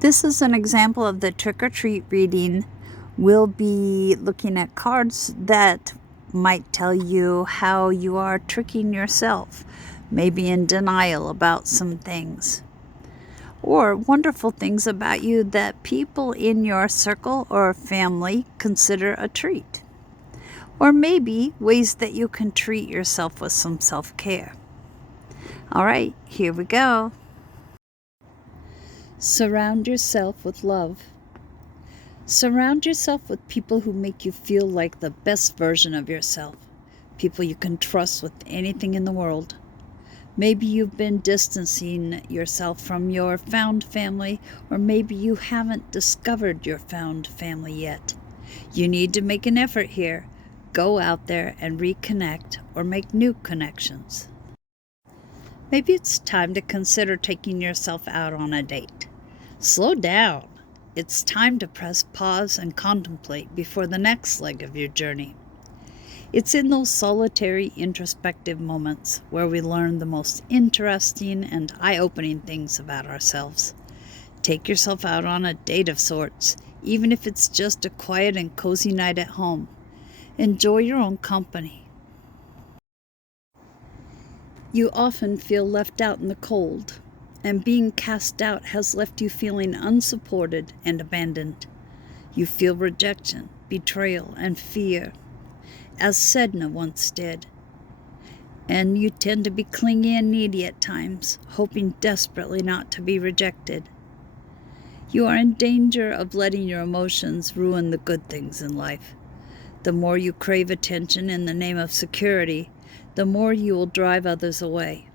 This is an example of the trick or treat reading. We'll be looking at cards that might tell you how you are tricking yourself, maybe in denial about some things, or wonderful things about you that people in your circle or family consider a treat, or maybe ways that you can treat yourself with some self-care. All right, here we go. Surround yourself with love. Surround yourself with people who make you feel like the best version of yourself, people you can trust with anything in the world. Maybe you've been distancing yourself from your found family, or maybe you haven't discovered your found family yet. You need to make an effort here. Go out there and reconnect or make new connections. Maybe it's time to consider taking yourself out on a date. Slow down. It's time to press pause and contemplate before the next leg of your journey. It's in those solitary, introspective moments where we learn the most interesting and eye-opening things about ourselves. Take yourself out on a date of sorts, even if it's just a quiet and cozy night at home. Enjoy your own company. You often feel left out in the cold, and being cast out has left you feeling unsupported and abandoned. You feel rejection, betrayal, and fear, as Sedna once did. And you tend to be clingy and needy at times, hoping desperately not to be rejected. You are in danger of letting your emotions ruin the good things in life. The more you crave attention in the name of security, the more you will drive others away.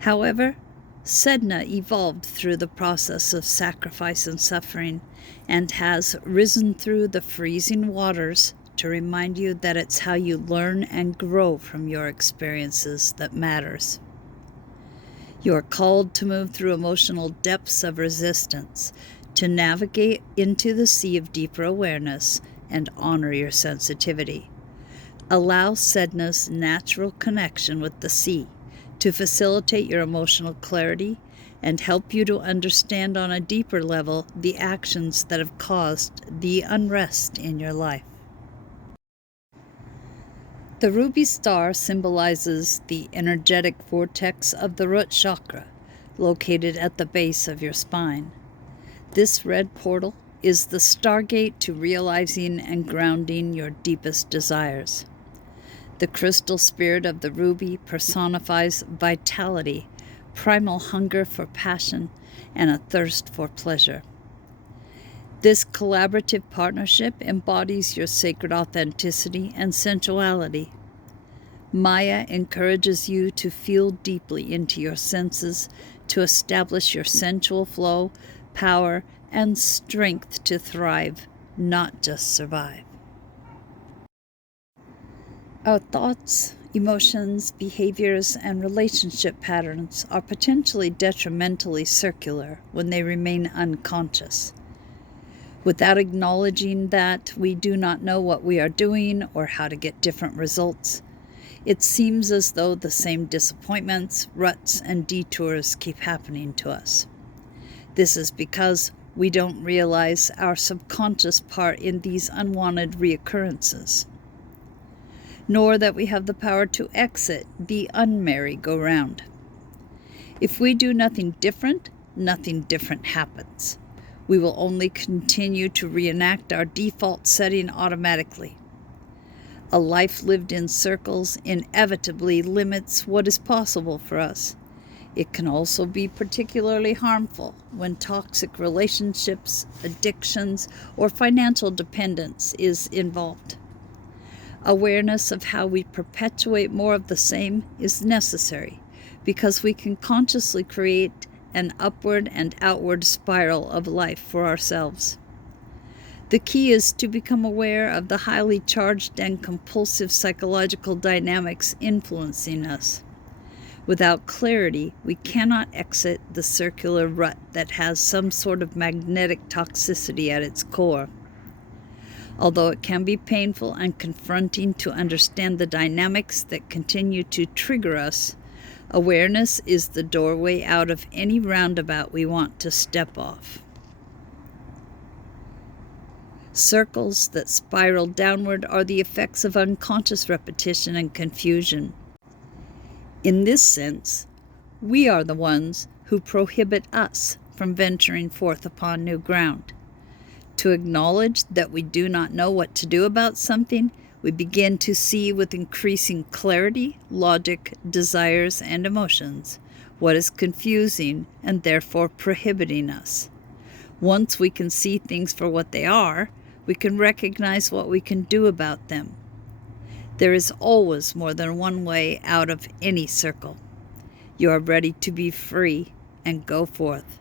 However, Sedna evolved through the process of sacrifice and suffering, and has risen through the freezing waters to remind you that it's how you learn and grow from your experiences that matters. You are called to move through emotional depths of resistance, to navigate into the sea of deeper awareness and honor your sensitivity. Allow Sedna's natural connection with the sea to facilitate your emotional clarity and help you to understand on a deeper level the actions that have caused the unrest in your life. The ruby star symbolizes the energetic vortex of the root chakra, located at the base of your spine. This red portal is the stargate to realizing and grounding your deepest desires. The crystal spirit of the ruby personifies vitality, primal hunger for passion, and a thirst for pleasure. This collaborative partnership embodies your sacred authenticity and sensuality. Maya encourages you to feel deeply into your senses, to establish your sensual flow, power, and strength to thrive, not just survive. Our thoughts, emotions, behaviors, and relationship patterns are potentially detrimentally circular when they remain unconscious. Without acknowledging that we do not know what we are doing or how to get different results, it seems as though the same disappointments, ruts, and detours keep happening to us. This is because we don't realize our subconscious part in these unwanted reoccurrences, nor that we have the power to exit the unmerry-go-round. If we do nothing different happens. We will only continue to reenact our default setting automatically. A life lived in circles inevitably limits what is possible for us. It can also be particularly harmful when toxic relationships, addictions, or financial dependence is involved. Awareness of how we perpetuate more of the same is necessary, because we can consciously create an upward and outward spiral of life for ourselves. The key is to become aware of the highly charged and compulsive psychological dynamics influencing us. Without clarity, we cannot exit the circular rut that has some sort of magnetic toxicity at its core. Although it can be painful and confronting to understand the dynamics that continue to trigger us, awareness is the doorway out of any roundabout we want to step off. Circles that spiral downward are the effects of unconscious repetition and confusion. In this sense, we are the ones who prohibit us from venturing forth upon new ground. To acknowledge that we do not know what to do about something, we begin to see with increasing clarity, logic, desires, and emotions what is confusing and therefore prohibiting us. Once we can see things for what they are, we can recognize what we can do about them. There is always more than one way out of any circle. You are ready to be free and go forth.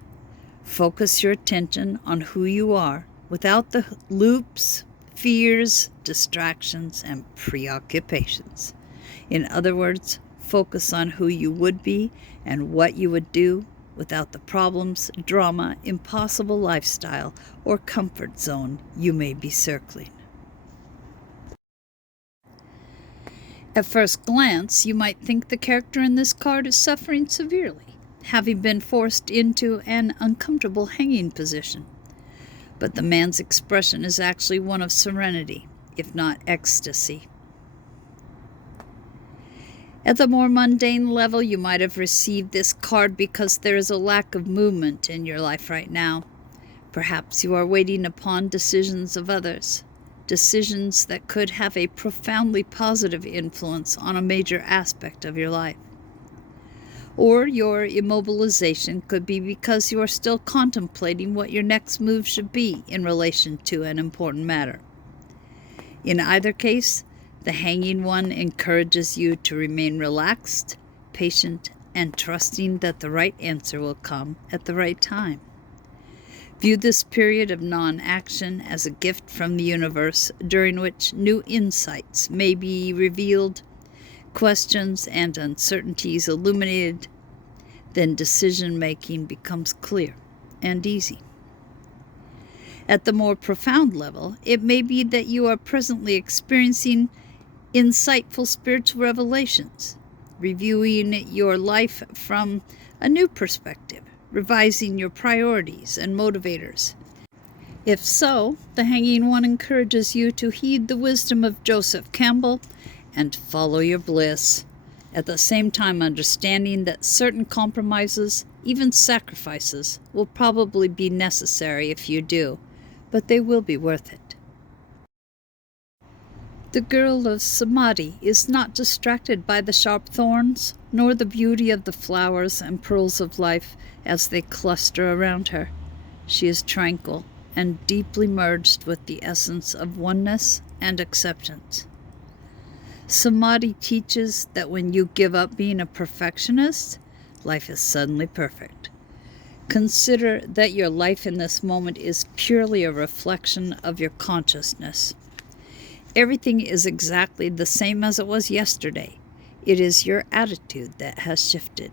Focus your attention on who you are without the loops, fears, distractions, and preoccupations. In other words, focus on who you would be and what you would do without the problems, drama, impossible lifestyle, or comfort zone you may be circling. At first glance, you might think the character in this card is suffering severely, having been forced into an uncomfortable hanging position. But the man's expression is actually one of serenity, if not ecstasy. At the more mundane level, you might have received this card because there is a lack of movement in your life right now. Perhaps you are waiting upon decisions of others, decisions that could have a profoundly positive influence on a major aspect of your life. Or your immobilization could be because you are still contemplating what your next move should be in relation to an important matter. In either case, the Hanging One encourages you to remain relaxed, patient, and trusting that the right answer will come at the right time. View this period of non-action as a gift from the universe during which new insights may be revealed, questions and uncertainties illuminated. Then decision-making becomes clear and easy. At the more profound level, it may be that you are presently experiencing insightful spiritual revelations, reviewing your life from a new perspective, revising your priorities and motivators. If so, the Hanging One encourages you to heed the wisdom of Joseph Campbell and follow your bliss, at the same time understanding that certain compromises, even sacrifices, will probably be necessary if you do, but they will be worth it. The girl of Samadhi is not distracted by the sharp thorns, nor the beauty of the flowers and pearls of life as they cluster around her. She is tranquil and deeply merged with the essence of oneness and acceptance. Samadhi teaches that when you give up being a perfectionist, life is suddenly perfect. Consider that your life in this moment is purely a reflection of your consciousness. Everything is exactly the same as it was yesterday. It is your attitude that has shifted.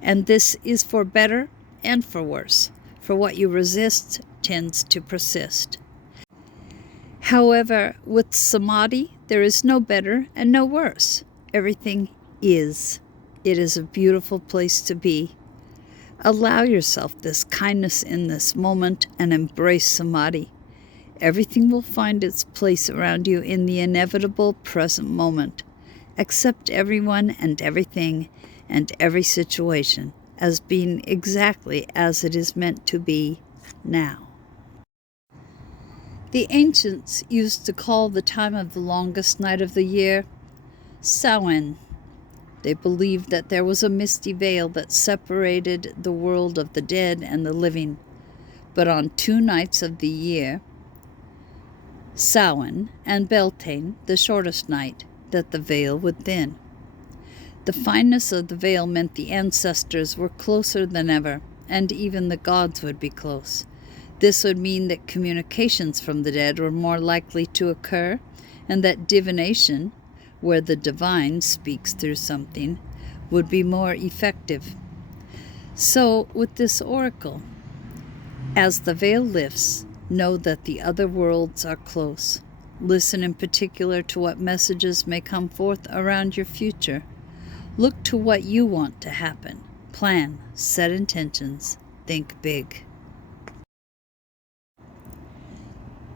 And this is for better and for worse, for what you resist tends to persist. However, with Samadhi, there is no better and no worse. Everything is. It is a beautiful place to be. Allow yourself this kindness in this moment and embrace Samadhi. Everything will find its place around you in the inevitable present moment. Accept everyone and everything and every situation as being exactly as it is meant to be now. The ancients used to call the time of the longest night of the year Samhain. They believed that there was a misty veil that separated the world of the dead and the living. But on 2 nights of the year, Samhain and Beltane, the shortest night, that the veil would thin. The fineness of the veil meant the ancestors were closer than ever, and even the gods would be close. This would mean that communications from the dead were more likely to occur, and that divination, where the divine speaks through something, would be more effective. So, with this oracle, as the veil lifts, know that the other worlds are close. Listen in particular to what messages may come forth around your future. Look to what you want to happen. Plan, set intentions, think big.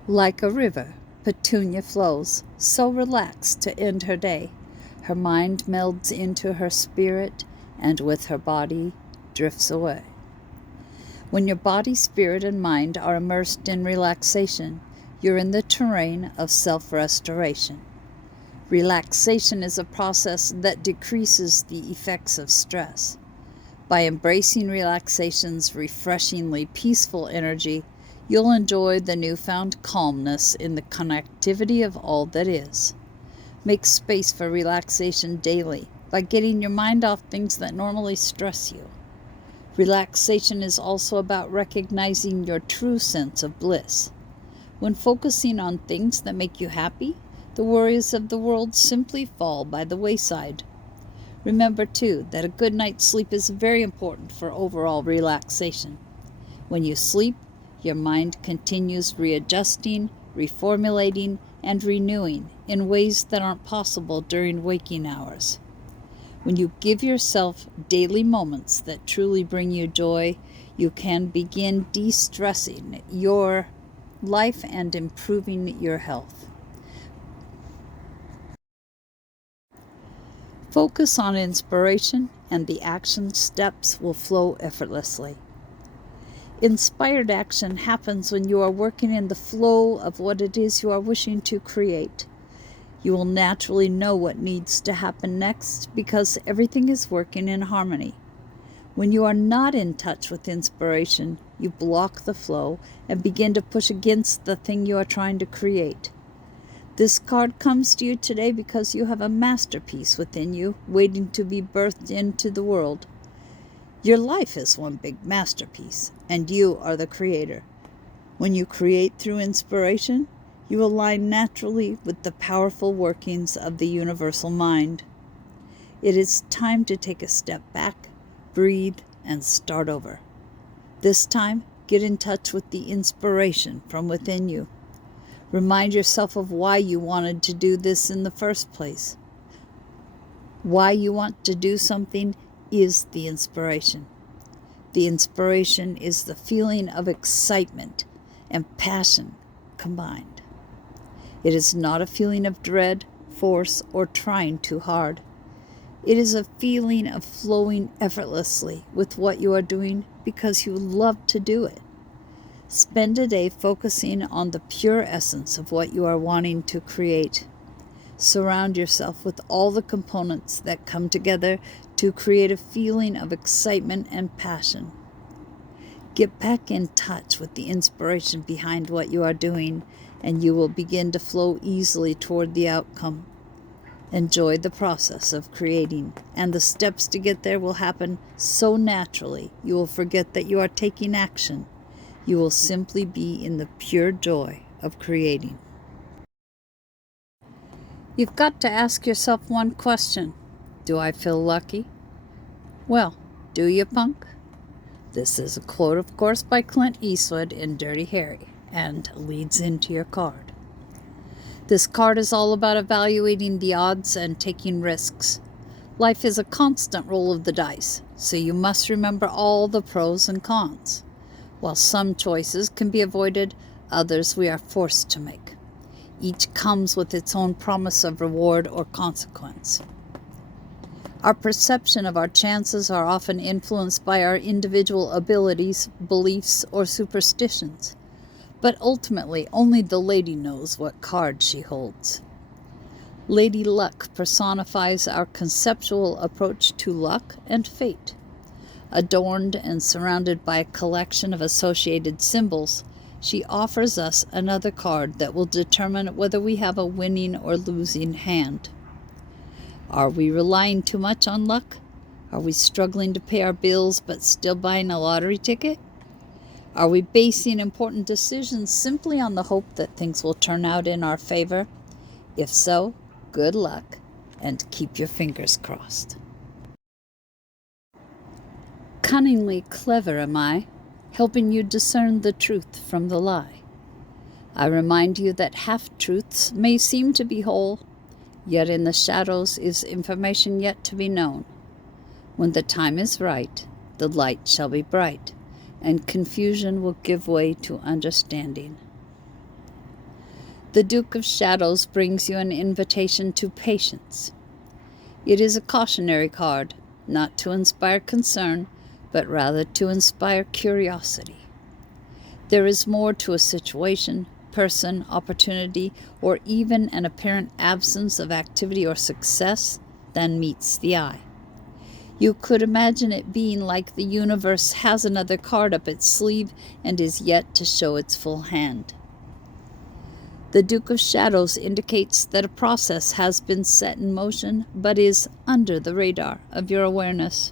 Like a river, Petunia flows, so relaxed to end her day. Her mind melds into her spirit, and with her body drifts away. When your body, spirit, and mind are immersed in relaxation, you're in the terrain of self-restoration. Relaxation is a process that decreases the effects of stress. By embracing relaxation's refreshingly peaceful energy, you'll enjoy the newfound calmness in the connectivity of all that is. Make space for relaxation daily by getting your mind off things that normally stress you. Relaxation is also about recognizing your true sense of bliss. When focusing on things that make you happy, the worries of the world simply fall by the wayside. Remember, too, that a good night's sleep is very important for overall relaxation. When you sleep, your mind continues readjusting, reformulating, and renewing in ways that aren't possible during waking hours. When you give yourself daily moments that truly bring you joy, you can begin de-stressing your life and improving your health. Focus on inspiration, and the action steps will flow effortlessly. Inspired action happens when you are working in the flow of what it is you are wishing to create. You will naturally know what needs to happen next because everything is working in harmony. When you are not in touch with inspiration, you block the flow and begin to push against the thing you are trying to create. This card comes to you today because you have a masterpiece within you waiting to be birthed into the world. Your life is one big masterpiece, and you are the creator. When you create through inspiration, you align naturally with the powerful workings of the universal mind. It is time to take a step back, breathe, and start over. This time, get in touch with the inspiration from within you. Remind yourself of why you wanted to do this in the first place. Why you want to do something is the inspiration. The inspiration is the feeling of excitement and passion combined. It is not a feeling of dread, force, or trying too hard. It is a feeling of flowing effortlessly with what you are doing because you love to do it. Spend a day focusing on the pure essence of what you are wanting to create. Surround yourself with all the components that come together to create a feeling of excitement and passion. Get back in touch with the inspiration behind what you are doing, and you will begin to flow easily toward the outcome. Enjoy the process of creating, and the steps to get there will happen so naturally you will forget that you are taking action. You will simply be in the pure joy of creating. You've got to ask yourself one question. Do I feel lucky? Well, do you, punk? This is a quote, of course, by Clint Eastwood in Dirty Harry, and leads into your card. This card is all about evaluating the odds and taking risks. Life is a constant roll of the dice, so you must remember all the pros and cons. While some choices can be avoided, others we are forced to make. Each comes with its own promise of reward or consequence. Our perception of our chances are often influenced by our individual abilities, beliefs, or superstitions. But ultimately, only the lady knows what card she holds. Lady Luck personifies our conceptual approach to luck and fate. Adorned and surrounded by a collection of associated symbols, she offers us another card that will determine whether we have a winning or losing hand. Are we relying too much on luck? Are we struggling to pay our bills but still buying a lottery ticket? Are we basing important decisions simply on the hope that things will turn out in our favor? If so, good luck, and keep your fingers crossed. Cunningly clever am I, helping you discern the truth from the lie. I remind you that half-truths may seem to be whole, yet in the shadows is information yet to be known. When the time is right, the light shall be bright, and confusion will give way to understanding. The Duke of Shadows brings you an invitation to patience. It is a cautionary card, not to inspire concern, but rather to inspire curiosity. There is more to a situation, person, opportunity, or even an apparent absence of activity or success than meets the eye. You could imagine it being like the universe has another card up its sleeve and is yet to show its full hand. The Duke of Shadows indicates that a process has been set in motion but is under the radar of your awareness.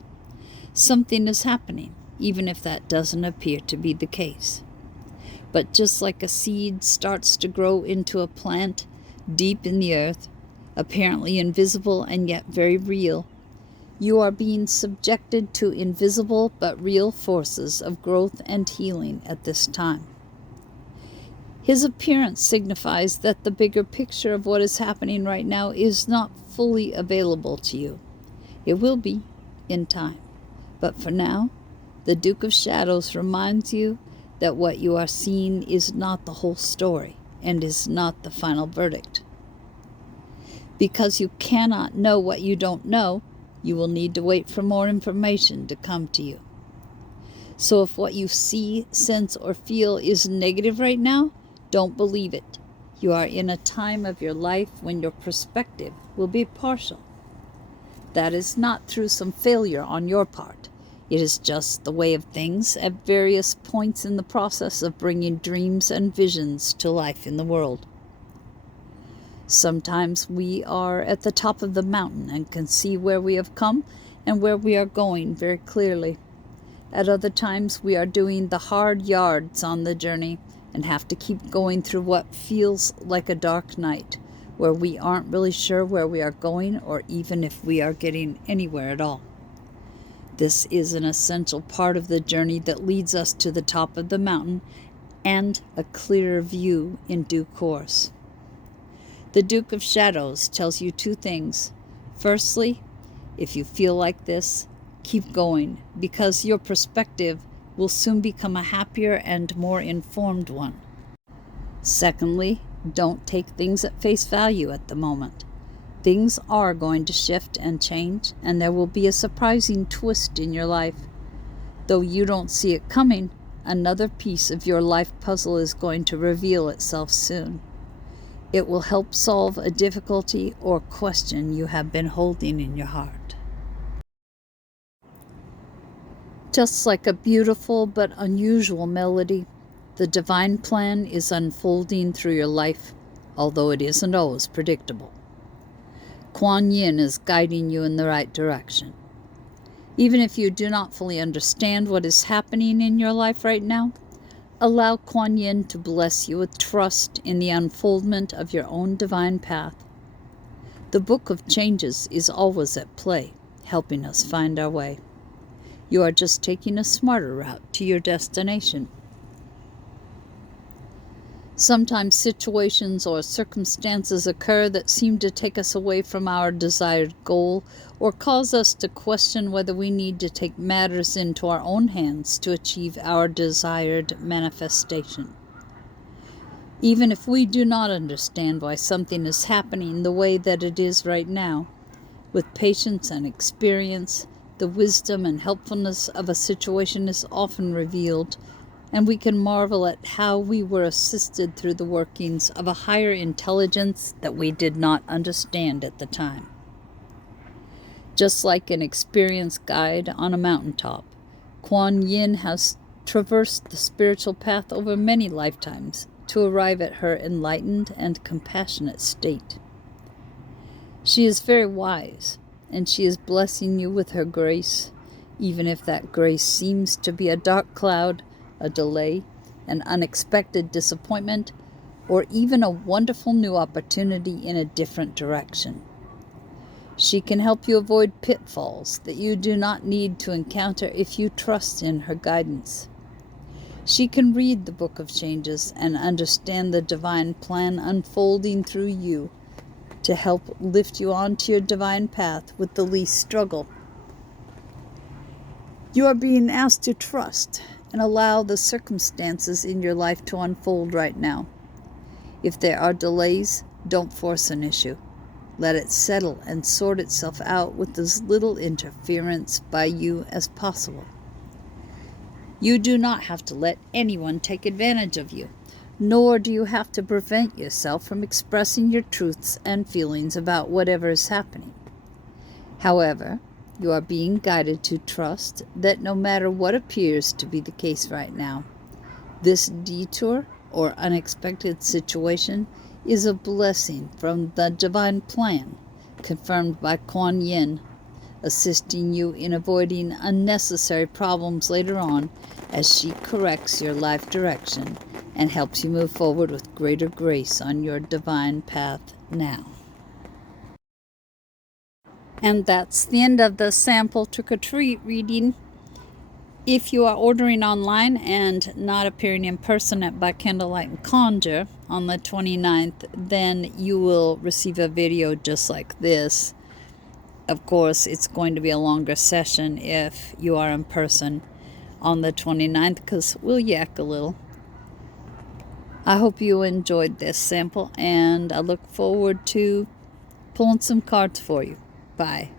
Something is happening, even if that doesn't appear to be the case. But just like a seed starts to grow into a plant deep in the earth, apparently invisible and yet very real, you are being subjected to invisible but real forces of growth and healing at this time. His appearance signifies that the bigger picture of what is happening right now is not fully available to you. It will be in time. But for now, the Duke of Shadows reminds you that what you are seeing is not the whole story and is not the final verdict. Because you cannot know what you don't know, you will need to wait for more information to come to you. So if what you see, sense, or feel is negative right now, don't believe it. You are in a time of your life when your perspective will be partial. That is not through some failure on your part. It is just the way of things at various points in the process of bringing dreams and visions to life in the world. Sometimes we are at the top of the mountain and can see where we have come and where we are going very clearly. At other times we are doing the hard yards on the journey and have to keep going through what feels like a dark night, where we aren't really sure where we are going or even if we are getting anywhere at all. This is an essential part of the journey that leads us to the top of the mountain and a clearer view in due course. The Duke of Shadows tells you two things. Firstly, if you feel like this, keep going, because your perspective will soon become a happier and more informed one. Secondly, don't take things at face value at the moment. Things are going to shift and change, and there will be a surprising twist in your life. Though you don't see it coming, another piece of your life puzzle is going to reveal itself soon. It will help solve a difficulty or question you have been holding in your heart. Just like a beautiful but unusual melody, the divine plan is unfolding through your life, although it isn't always predictable. Kuan Yin is guiding you in the right direction. Even if you do not fully understand what is happening in your life right now, allow Kuan Yin to bless you with trust in the unfoldment of your own divine path. The Book of Changes is always at play, helping us find our way. You are just taking a smarter route to your destination. Sometimes situations or circumstances occur that seem to take us away from our desired goal or cause us to question whether we need to take matters into our own hands to achieve our desired manifestation. Even if we do not understand why something is happening the way that it is right now, with patience and experience, the wisdom and helpfulness of a situation is often revealed, and we can marvel at how we were assisted through the workings of a higher intelligence that we did not understand at the time. Just like an experienced guide on a mountaintop, Kuan Yin has traversed the spiritual path over many lifetimes to arrive at her enlightened and compassionate state. She is very wise, and she is blessing you with her grace, even if that grace seems to be a dark cloud, a delay, an unexpected disappointment, or even a wonderful new opportunity in a different direction. She can help you avoid pitfalls that you do not need to encounter if you trust in her guidance. She can read the Book of Changes and understand the divine plan unfolding through you to help lift you onto your divine path with the least struggle. You are being asked to trust and allow the circumstances in your life to unfold right now. If there are delays, don't force an issue. Let it settle and sort itself out with as little interference by you as possible. You do not have to let anyone take advantage of you, nor do you have to prevent yourself from expressing your truths and feelings about whatever is happening. However, you are being guided to trust that no matter what appears to be the case right now, this detour or unexpected situation is a blessing from the divine plan, confirmed by Kuan Yin, assisting you in avoiding unnecessary problems later on as she corrects your life direction and helps you move forward with greater grace on your divine path now. And that's the end of the sample trick-or-treat reading. If you are ordering online and not appearing in person at By Candlelight and Conjure on the 29th, then you will receive a video just like this. Of course, it's going to be a longer session if you are in person on the 29th because we'll yak a little. I hope you enjoyed this sample, and I look forward to pulling some cards for you. Bye.